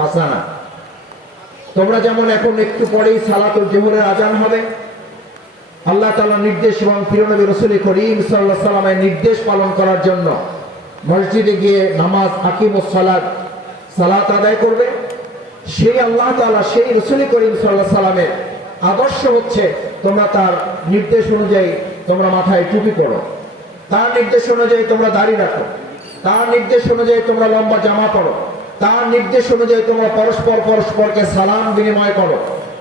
হাসানা। তোমরা যেমন এখন একটু পরেই সালাতুল জোহরের আজান হবে, আল্লাহ তাআলার নির্দেশ এবং ফিরনবী রসুল করিম সাল্লাহ সাল্লামের নির্দেশ পালন করার জন্য মসজিদে গিয়ে নামাজ আকিম ও সালাত সালাত আদায় করবে। সেই আল্লাহ তালা সেই রসুল করিম সাল্লাহ সাল্লামের আদর্শ হচ্ছে তোমরা তার নির্দেশ অনুযায়ী তোমরা মাথায় টুপি পড়ো। তার নির্দেশ অনুযায়ী তোমরা দাড়ি রাখো। তার নির্দেশ অনুযায়ী তোমরা লম্বা জামা পড়ো তার নির্দেশ অনুযায়ী তোমরা পরস্পর পরস্পরকে সালাম বিনিময় করো।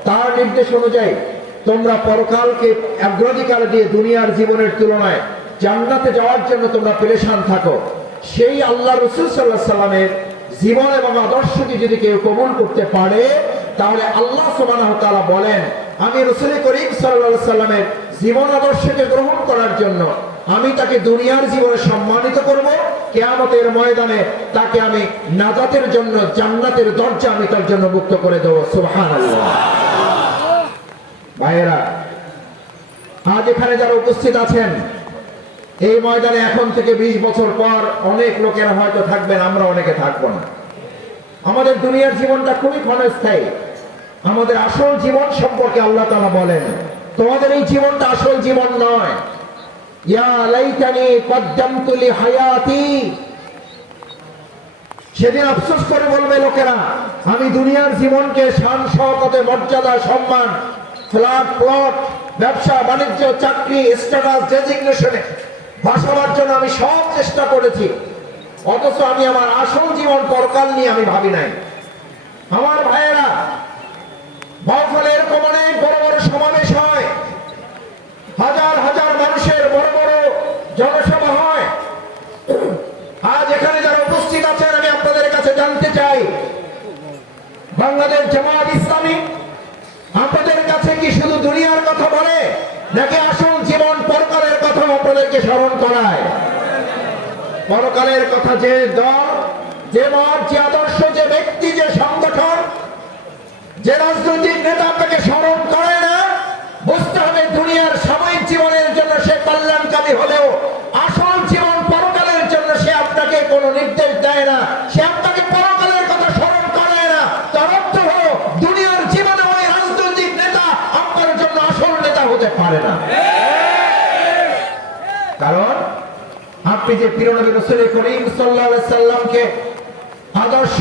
তার নির্দেশ অনুযায়ী তোমরা পরকালকে অগ্রাধিকার দিয়ে দুনিয়ার জীবনের তুলনায় জান্নাতে যাওয়ার জন্য তোমরা পেরেশান থাকো। সেই আল্লাহ রসুল সাল্লাহ সাল্লামের জীবন এবং আদর্শকে যদি কেউ কবুল করতে পারে, তাহলে আল্লাহ ওয়া তাআলা বলেন, আমি রসুল করিম সাল্লাল্লাহু সাল্লামের জীবন আদর্শকে গ্রহণ করার জন্য আমি তাকে দুনিয়ার জীবনে সম্মানিত করব কেয়ামতের ময়দানে তাকে আমি নাজাতের জন্য, জান্নাতের দরজা আমি তার জন্য মুক্ত করে দেবো। সুবহানাল্লাহ। ভাইয়েরা, আজ এখানে যারা উপস্থিত আছেন, এই ময়দানে এখন থেকে ২০ বছর পর অনেক লোকেরা হয়তো থাকবেন, আমরা অনেকে থাকব না। আমাদের দুনিয়ার জীবনটা খুবই ক্ষণস্থায়ী। আমাদের আসল জীবন সম্পর্কে আল্লাহ তালা বলেন, তোমাদের এই জীবনটা আসল জীবন নয়। সেদিন আফসোস করে বলবে লোকেরা, আমি দুনিয়ার জীবনকে শান শওকতে মর্যাদা, সম্মান, ফ্ল্যাট, প্লট, ব্যবসা, বাণিজ্য, চাকরি, স্ট্যাটাস, ডেজিগনেশনে বাসাবার জন্য আমি সব চেষ্টা করেছি। অথচ আমি আমার আসল জীবন পরকাল নিয়ে আমি ভাবি নাই। আমার ভাইয়েরা বাউফলে বাংলাদেশ জামাত ইসলামী, আপনাদের কাছে কি শুধু দুনিয়ার কথা বলে? নাকি আসল জীবন পরকালের কথা আপনাদেরকে স্মরণ করায়? পরকালের কথা যে দল, যে মত, যে আদর্শ, যে ব্যক্তি, যে সংগঠন, যে রাজনৈতিক নেতা আপনাকে স্মরণ করে না বুঝতে হবে দুনিয়ার সাময়িক জীবনের জন্য সে কল্যাণকামী হলেও আসল জীবন পরকালের জন্য সে আপনাকে কোনো নির্দেশ দেয় না সে আপনাকে পরকালের কথা স্মরণ করে না তার অর্থ হলো দুনিয়ার জীবনে ওই রাজনৈতিক নেতা আপনার জন্য আসল নেতা হতে পারে না। কারণ আপনি যে পিরনবী নবী রসুল করিম আলাইহি সাল্লামকে আদর্শ